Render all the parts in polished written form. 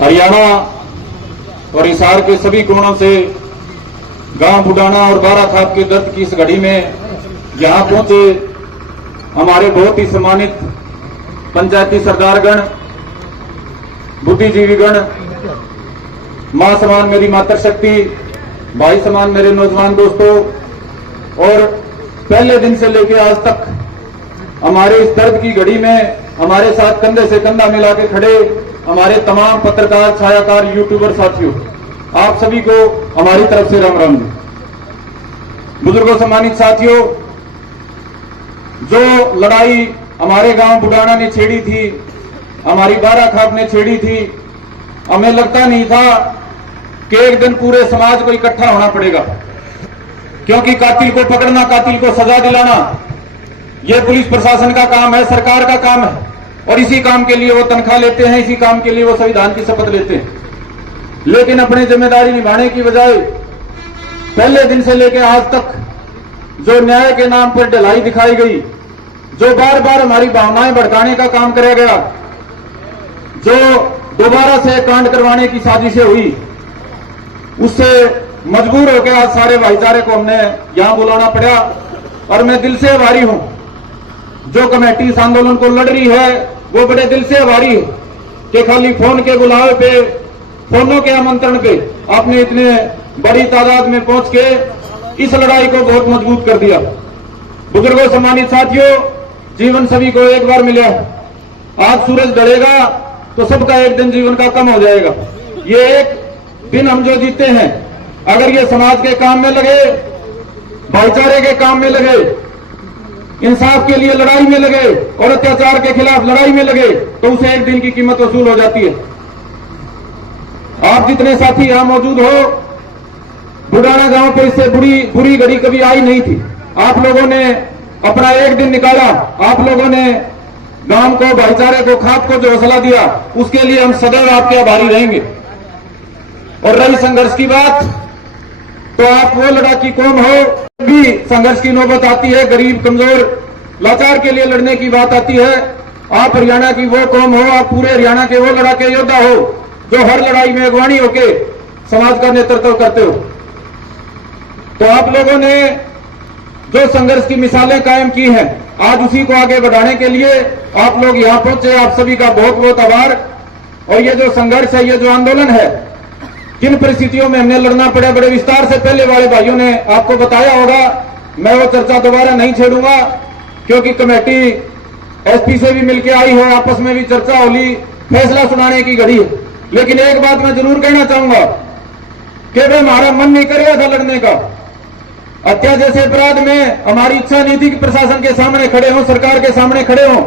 हरियाणा और हिसार के सभी कोणों से गांव बुडाना और बाराखाप के दर्द की इस घड़ी में यहां पहुंचे हमारे बहुत ही सम्मानित पंचायती सरदारगण, बुद्धिजीवीगण, मां समान मेरी मातृशक्ति, भाई समान मेरे नौजवान दोस्तों, और पहले दिन से लेकर आज तक हमारे इस दर्द की घड़ी में हमारे साथ कंधे से कंधा मिला के खड़े हमारे तमाम पत्रकार, छायाकार, यूट्यूबर साथियों, आप सभी को हमारी तरफ से राम राम जी। बुजुर्गों, सम्मानित साथियों, जो लड़ाई हमारे गांव बुडाना ने छेड़ी थी, हमारी बाराखाप ने छेड़ी थी, हमें लगता नहीं था कि एक दिन पूरे समाज को इकट्ठा होना पड़ेगा, क्योंकि कातिल को पकड़ना, कातिल को सजा दिलाना यह पुलिस प्रशासन का काम है, सरकार का काम है, और इसी काम के लिए वो तनख्वाह लेते हैं, इसी काम के लिए वो संविधान की शपथ लेते हैं। लेकिन अपनी जिम्मेदारी निभाने की बजाय पहले दिन से लेकर आज तक जो न्याय के नाम पर ढिलाई दिखाई गई, जो बार बार हमारी भावनाएं भड़काने का काम किया गया, जो दोबारा से कांड करवाने की साजिशें हुई, उससे मजबूर होकर आज सारे भाईचारे को हमने यहां बुलाना पड़ा। और मैं दिल से आभारी हूं, जो कमेटी इस आंदोलन को लड़ रही है वो बड़े दिल से आभारी है कि खाली फोन के बुलावे पे, फोनों के आमंत्रण पे आपने इतने बड़ी तादाद में पहुंच के इस लड़ाई को बहुत मजबूत कर दिया। बुजुर्गों, सम्मानित साथियों, जीवन सभी को एक बार मिला है। आज सूरज ढलेगा तो सबका एक दिन जीवन का कम हो जाएगा। ये एक दिन हम जो जीते हैं, अगर ये समाज के काम में लगे, भाईचारे के काम में लगे, इंसाफ के लिए लड़ाई में लगे और अत्याचार के खिलाफ लड़ाई में लगे, तो उसे एक दिन की कीमत वसूल हो जाती है। आप जितने साथी यहां मौजूद हो, बुडाना गांव पर इससे बुरी घड़ी कभी आई नहीं थी। आप लोगों ने अपना एक दिन निकाला, आप लोगों ने गांव को, भाईचारे को, खाप को जो हौसला दिया, उसके लिए हम सदैव आपके आभारी रहेंगे। और रही संघर्ष की बात, तो आप वो लड़ाकी कौम हो, भी संघर्ष की नौबत आती है, गरीब, कमजोर, लाचार के लिए लड़ने की बात आती है, आप हरियाणा की वो कौम हो, आप पूरे हरियाणा के वो लड़ाके योद्धा हो जो हर लड़ाई में अगवानी होके समाज का नेतृत्व करते हो। तो आप लोगों ने जो संघर्ष की मिसालें कायम की हैं, आज उसी को आगे बढ़ाने के लिए आप लोग यहां पहुंचे, आप सभी का बहुत बहुत आभार। और ये जो संघर्ष है, ये जो आंदोलन है, किन परिस्थितियों में हमने लड़ना पड़ा, बड़े विस्तार से पहले वाले भाइयों ने आपको बताया होगा। मैं वो चर्चा दोबारा नहीं छेड़ूंगा, क्योंकि कमेटी एसपी से भी मिलकर आई है, आपस में भी चर्चा होली, फैसला सुनाने की घड़ी है। लेकिन एक बात मैं जरूर कहना चाहूंगा कि भाई हमारा मन नहीं कर रहा था लड़ने का। हत्या जैसे अपराध में हमारी इच्छा नहीं थी कि प्रशासन के सामने खड़े हों, सरकार के सामने खड़े हों,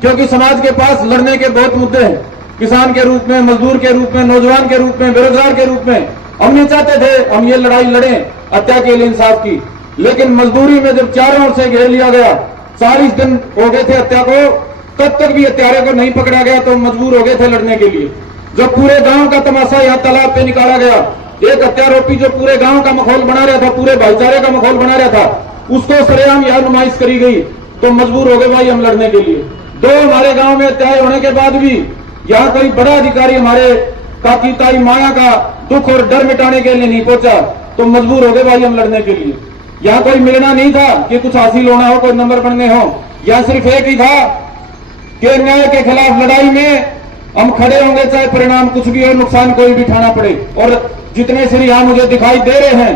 क्योंकि समाज के पास लड़ने के बहुत मुद्दे हैं। किसान के रूप में, मजदूर के रूप में, नौजवान के रूप में, बेरोजगार के रूप में हम नहीं चाहते थे हम ये लड़ाई लड़ें हत्या के लिए, इंसाफ की। लेकिन मजदूरी में जब चारों ओर से घेर लिया गया, 40 दिन हो गए थे हत्या को, तब तक भी हत्यारे को नहीं पकड़ा गया, तो मजबूर हो गए थे लड़ने के लिए। जब पूरे गांव का तमाशा यहाँ तालाब पे निकाला गया, एक हत्यारोपी जो पूरे गांव का माहौल बना रहा था, पूरे भाईचारे का माहौल बना रहा था, उसको सरेआम यहाँ नुमाइश करी गई, तो मजबूर हो गए भाई हम लड़ने के लिए। दो हमारे गांव में हत्याएं होने के बाद भी यहाँ कोई बड़ा अधिकारी हमारे काकी ताई माया का दुख और डर मिटाने के लिए नहीं पहुंचा, तो मजबूर हो गए भाई हम लड़ने के लिए। यहाँ कोई मिलना नहीं था कि कुछ हासिल होना हो, कोई नंबर बनने हो, यहाँ सिर्फ एक ही था कि न्याय के खिलाफ लड़ाई में हम खड़े होंगे, चाहे परिणाम कुछ भी हो, नुकसान कोई भी उठाना पड़े। और जितने सिर यहाँ मुझे दिखाई दे रहे हैं,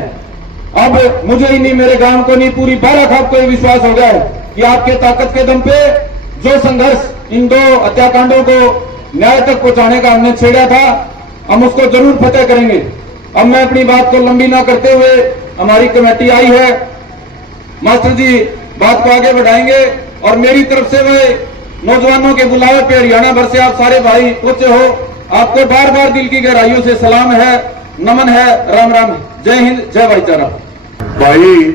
अब मुझे ही नहीं, मेरे गांव को नहीं, पूरी बाराखाप को विश्वास हो गया है कि आपके ताकत के दम पे जो संघर्ष इन दो हत्याकांडों को न्याय तक पहुंचाने का हमने छेड़ा था, हम उसको जरूर फतेह करेंगे। अब मैं अपनी बात को लंबी ना करते हुए, हमारी कमेटी आई है, मास्टर जी बात को आगे बढ़ाएंगे। और मेरी तरफ से वे नौजवानों के बुलावे पे हरियाणा भर से आप सारे भाई पहुंचे हो, आपको बार बार दिल की गहराइयों से सलाम है, नमन है, राम राम, जय हिंद, जय भाईचारा। भाई,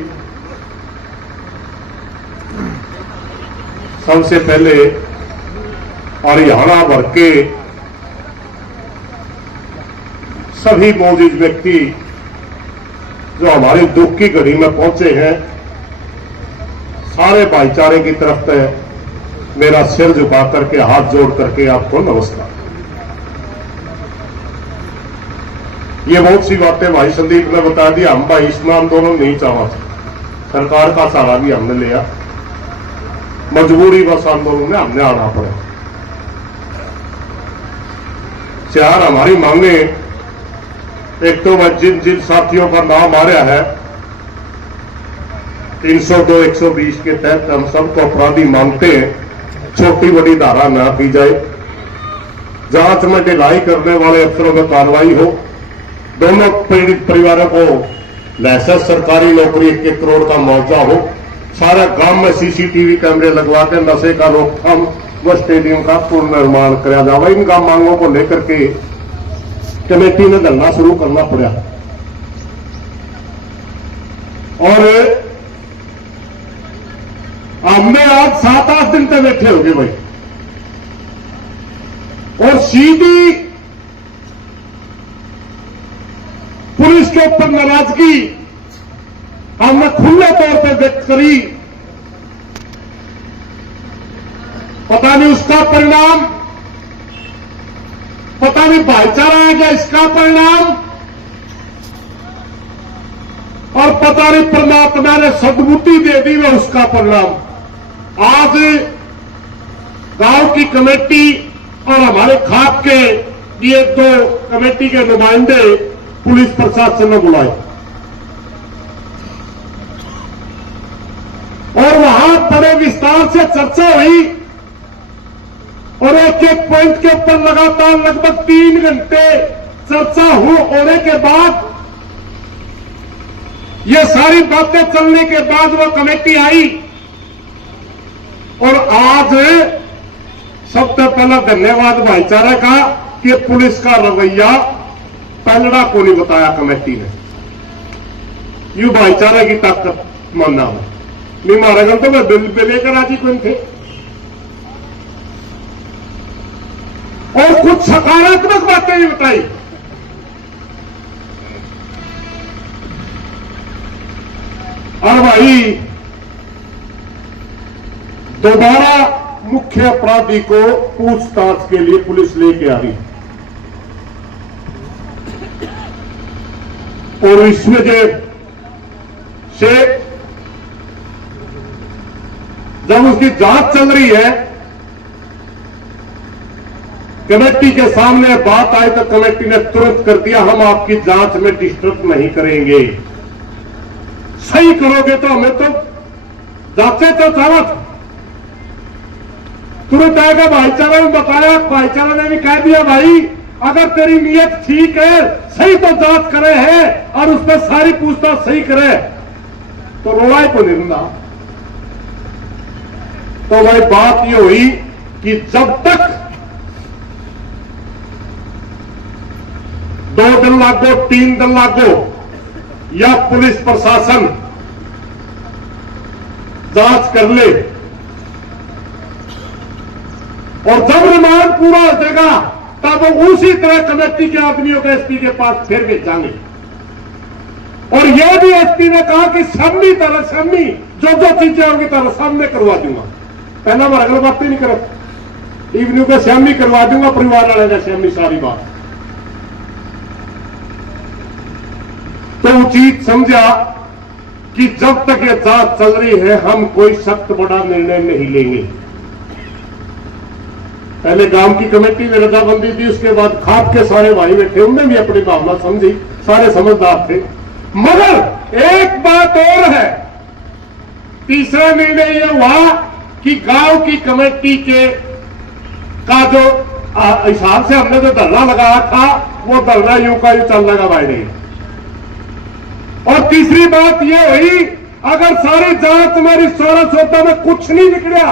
सबसे पहले हरियाणा भर के सभी मौजूद व्यक्ति जो हमारे दुख की घड़ी में पहुंचे हैं, सारे भाईचारे की तरफ से मेरा सिर झुका करके, हाथ जोड़ करके आपको नमस्कार। ये बहुत सी बातें भाई संदीप ने बता दी। हम भाई इसमें आंदोलन नहीं चाहा, सरकार का सहारा भी हमने लिया, मजबूरी बस आंदोलन में हमने आना पड़ा। चार हमारी मांगे, एक तो वह जिन जिन साथियों का नाम आ रहा है 302 120 के तहत हम सबको अपराधी मानते हैं, छोटी बड़ी धारा ना की जाए, जांच में ढिलाई करने वाले अफसरों में कार्रवाई हो, दोनों पीड़ित परिवारों को लाइसेंस सरकारी नौकरी 1 करोड़ का मुआवजा हो, सारा गांव में सीसीटीवी कैमरे लगवा के नशे का रोकथाम व स्टेडियम का पुनर्निर्माण कराया जाए। इन काम मांगों को लेकर के कमेटी ने धरना शुरू करना पड़ा और हमने आज 7-8 दिन तक बैठे होंगे भाई, और सीधी पुलिस के ऊपर नाराजगी हमने खुले तौर पर व्यक्त करी। पता नहीं उसका परिणाम, पता नहीं भाईचारा है क्या इसका परिणाम, और पता नहीं परमात्मा ने सद्बुद्धि दे दी है उसका परिणाम। आज गांव की कमेटी और हमारे खाप के ये 2 कमेटी के नुमाइंदे पुलिस प्रशासन ने बुलाए और वहां बड़े विस्तार से चर्चा हुई और एक पॉइंट के ऊपर लगातार लगभग 3 घंटे चर्चा होने के बाद, ये सारी बातें चलने के बाद वो कमेटी आई और आज सबसे पहला धन्यवाद भाईचारा का कि पुलिस का रवैया पलड़ा को नहीं बताया कमेटी ने। यू भाईचारा की ताकत मानना हो, नहीं मारेगा तो मैं बिल पे लेकर राजी कौन थे। और कुछ सकारात्मक बातें भी बताई। और भाई दोबारा मुख्य अपराधी को पूछताछ के लिए पुलिस लेके आ रही और इस वजह से जब उसकी जांच चल रही है, कमेटी के सामने बात आई तो कमेटी ने तुरंत कर दिया, हम आपकी जांच में डिस्टर्ब नहीं करेंगे, सही करोगे तो हमें तो जांचे तो चाहा था। तुरंत आएगा भाईचारा ने बताया, भाईचारा ने भी कह दिया भाई अगर तेरी नीयत ठीक है, सही तो जांच करे है और उसमें सारी पूछताछ सही करे तो रोड़ाई को निंदा। तो भाई बात ये हुई कि जब तक 2 दिन लागो 3 दिन लागो या पुलिस प्रशासन जांच कर ले और जब रिमांड पूरा हो जाएगा तब उसी तरह कमेटी के आदमियों को एसपी के पास फिर भेजांगे। और यह भी एसपी ने कहा कि सामनी तरह सामनी जो चीजें होंगी तरह सामने करवा दूंगा। पहला बार अगला बात नहीं करो, इवनिंग को सामनी करवा दूंगा, परिवार वाले का सामनी सारी बात। तो उचित समझा कि जब तक ये जांच चल रही है हम कोई सख्त बड़ा निर्णय नहीं लेंगे। पहले गांव की कमेटी ने रजाबंदी दी, उसके बाद खाप के सारे भाई बैठे, उनने भी अपनी भावना समझी, सारे समझदार थे। मगर एक बात और है, तीसरा निर्णय यह हुआ कि गांव की कमेटी के का जो हिसाब से हमने जो धरना लगाया था वो धरना यूं का यूं चल लगा भाई नहीं। और तीसरी बात यह हुई अगर सारी जांच हमारी 16 में कुछ नहीं निकला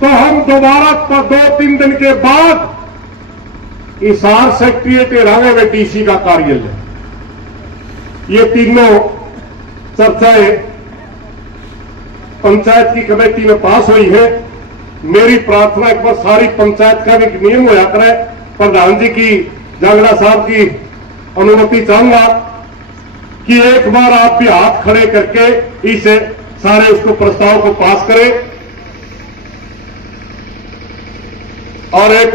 तो हम दोबारा 2-3 दिन के बाद हिसार सेक्रेटरीट रंगे डीसी का कार्यालय। ये तीनों चर्चाएं पंचायत की कमेटी में पास हुई है। मेरी प्रार्थना एक बार सारी पंचायत का भी नियम होया करे, प्रधान जी की जांगड़ा साहब की अनुमति चाहूंगा कि एक बार आप भी हाथ खड़े करके इसे सारे उसको प्रस्ताव को पास करें और एक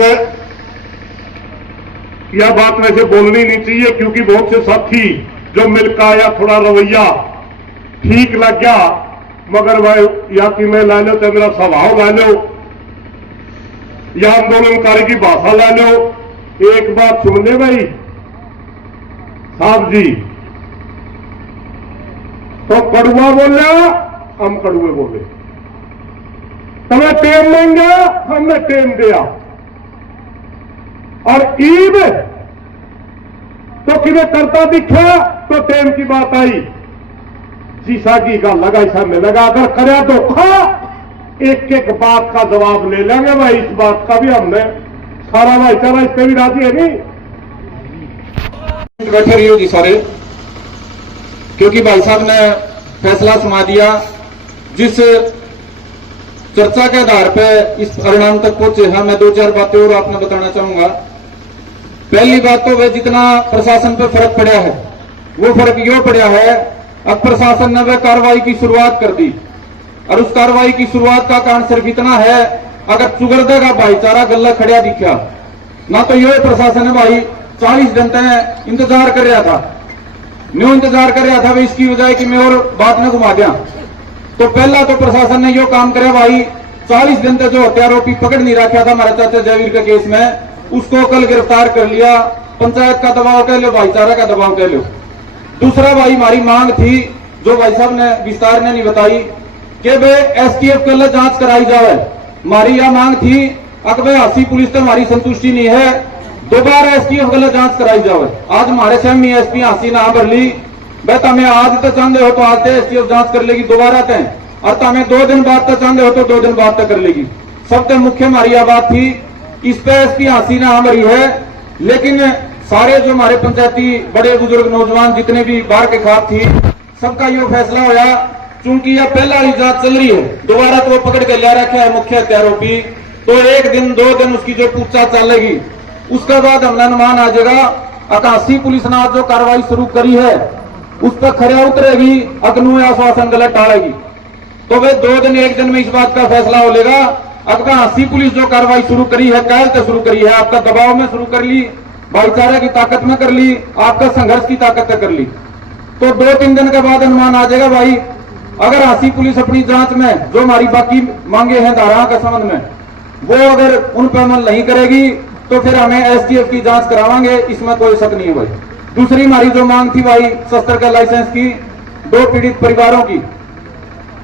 यह बात वैसे बोलनी नहीं चाहिए, क्योंकि बहुत से साथी जो मिलकर आया थोड़ा रवैया ठीक लग गया, मगर वह या कि मैं ला लो तो मेरा स्वभाव ला लो या आंदोलनकारी की भाषा ला लो। एक बात सुन ले भाई साहब जी, तो कड़ुआ बोला हम कड़ुए बोले, तुम्हें टेम देंगे हमने टेम दिया, और ईब तो किने करता दिखा तो टेम की बात आई, जीसा की का लगा ऐसा में लगा, अगर करे तो खा एक एक बात का जवाब ले लेंगे भाई। इस बात का भी हमने सारा भाईचारा इस पे भी राजी है नहीं। बैठे रही होगी सारे, क्योंकि भाई साहब ने फैसला सुना दिया जिस चर्चा के आधार पर इस परिणाम तक पहुंचे हैं। मैं दो चार बातें और आपने बताना चाहूंगा। पहली बात तो वह जितना प्रशासन पर फर्क पड़ा है वो फर्क यो पड़ा है, अब प्रशासन ने वह कार्रवाई की शुरुआत कर दी, और उस कार्रवाई की शुरुआत का कारण सिर्फ इतना है, अगर चुगरदे का भाईचारा गला खड़ा दिखा ना तो यो प्रशासन है भाई 40 घंटे इंतजार कर रहा था, न्यू इंतजार कर रहा था भाई, इसकी वजह कि मैं और बात में घुमा दिया। तो पहला तो प्रशासन ने यो काम करे भाई, 40 घंटे जो हत्या आरोपी पकड़ नहीं रखा था हमारे चाचा जयवीर के केस में, उसको कल गिरफ्तार कर लिया। पंचायत का दबाव कह लो, भाईचारा का दबाव कह लो। दूसरा भाई हमारी मांग थी जो भाई साहब ने विस्तार ने नहीं बताई कि वे एसटीएफ के लिए जांच कराई जाए। हमारी यह मांग थी, अगर हासी पुलिस तो हमारी संतुष्टि नहीं है, दोबारा एसटीएफ के लिए जांच कराई जाए। आज हमारे सेमी एसपी हासी ना भर ली, वह तमें आज तो चाहते हो तो आज एसटीएफ जांच कर लेगी दोबारा तय, और तमें 2 दिन बाद तो चाहते हो तो 2 दिन बाद तक कर लेगी। सबसे मुख्य हमारी यह बात थी, इस पे एसपी हासी ना भरी है, लेकिन सारे जो हमारे पंचायती बड़े बुजुर्ग नौजवान जितने भी बाहर के खाब थी, सबका यो फैसला होया, चूंकि यह पहला वाली जांच चल रही है, दोबारा तो वो पकड़ के ला रखा है मुख्य हत्या आरोपी, तो 1 दिन 2 दिन उसकी जो पूछताछ चलेगी, उसके बाद हमने अनुमान आ जाएगा। अकाशी पुलिस ने आज जो कार्रवाई शुरू करी है उस पर खरा उतरेगी, अग्नु आश्वासन गलत टालेगी, तो वे 2 दिन 1 दिन में इस बात का फैसला हो लेगा। अगर हासी पुलिस जो कार्रवाई शुरू करी है, कैल से शुरू करी है, आपका दबाव में शुरू कर ली, भाईचारे की ताकत में कर ली, आपका संघर्ष की ताकत में कर ली, तो 2-3 दिन के बाद अनुमान आ जाएगा भाई। अगर हासी पुलिस अपनी जांच में जो हमारी बाकी मांगे हैं धाराओं के संबंध में, वो अगर उन पर अमल नहीं करेगी तो फिर हमें एसटीएफ की जांच करावांगे, इसमें कोई शक नहीं है भाई। दूसरी हमारी जो मांग थी भाई शस्त्र का लाइसेंस की 2 पीड़ित परिवारों की,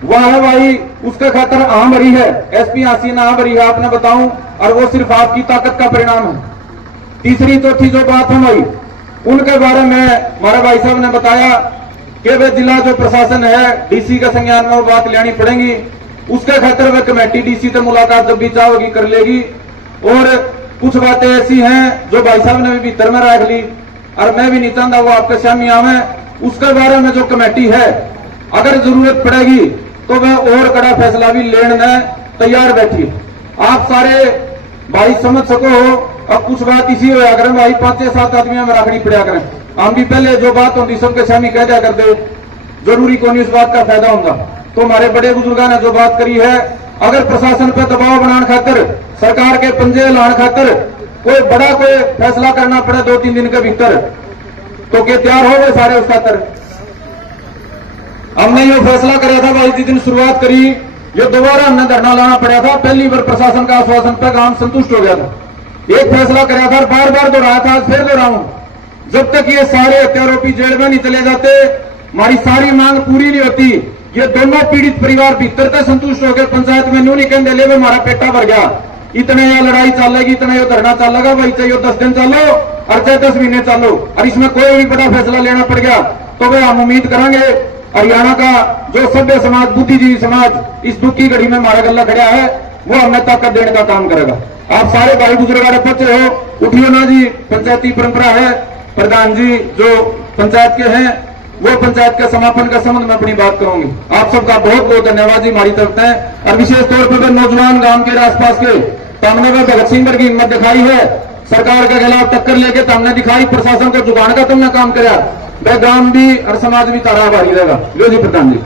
वह है भाई उसके खातर आम भरी है, एसपी हासी ने आम भरी है, आपने बताऊं, और वो सिर्फ आपकी ताकत का परिणाम है। तीसरी चौथी जो बात है भाई, उनके बारे में हमारे भाई साहब ने बताया कि वे जिला जो प्रशासन है डीसी के संज्ञान में वो बात लेनी पड़ेगी, उसके खातर वे कमेटी डीसी से मुलाकात जब भी चाहोगी कर लेगी। और कुछ बातें ऐसी हैं जो भाई साहब ने भी भीतर में रख ली, और मैं भी नहीं चाहता वो आपके सामने आवे, उसके बारे में जो कमेटी है अगर जरूरत पड़ेगी तो वह और कड़ा फैसला भी लेने तैयार बैठी। आप सारे भाई समझ सको हो, अब कुछ बात इसी हो करें भाई, 5-7 आदमी में रखनी पड़ा करें, हम भी पहले जो बात होती सबके सामने कह दिया करते, जरूरी कौन इस बात का फायदा होगा। तो हमारे बड़े बुजुर्गों ने जो बात करी है, अगर प्रशासन पर दबाव बनाने खातिर, सरकार के पंजे लाने खातिर कोई बड़ा कोई फैसला करना पड़े 2-3 दिन के भीतर, तो क्या तैयार हो गए सारे उस खातर। हमने ये फैसला कराया था भाई, जिस दिन शुरुआत करी ये दोबारा हमने धरना लाना पड़ा था। पहली बार प्रशासन का आश्वासन पर काम संतुष्ट हो गया था, एक फैसला कराया था, बार बार दोहराया था, फिर दोहराऊं, जब तक ये सारे हत्यारोपी जेल में नहीं चले जाते, हमारी सारी मांग पूरी नहीं होती। ये दोनों पीड़ित परिवार भीतर तक संतुष्ट होकर पंचायत में न्यू नहीं कहते ले हमारा पेटा भर गया, इतने यह लड़ाई चलेगी, इतना ये धरना चलेगा भाई, चाहे 10 दिन चलो और चाहे 10 महीने चलो, और इसमें कोई भी बड़ा फैसला लेना पड़ गया तो वह हम उम्मीद करेंगे हरियाणा का जो सभ्य समाज, बुद्धिजीवी समाज इस दुख की घड़ी में हमारा गला खड़ा है, वो हमें ताकत देने का काम करेगा। आप सारे भाई बुजुर्ग पहुंचे हो, उठियो ना जी, पंचायती परंपरा है, प्रधान जी जो पंचायत के हैं वो पंचायत के समापन के संबंध में अपनी बात करूंगी। आप सबका बहुत बहुत धन्यवाद जी हमारी तरफ से, और विशेष तौर पर नौजवान गांव के आसपास के तो हमने वह भगत सिंह की हिम्मत दिखाई है, सरकार के खिलाफ टक्कर लेके तो हमने दिखाई, प्रशासन को जुगाड़ का तुमने काम कराया, वह गांव भी और समाज भी तारा भारी रहेगा। लो जी प्रधान जी।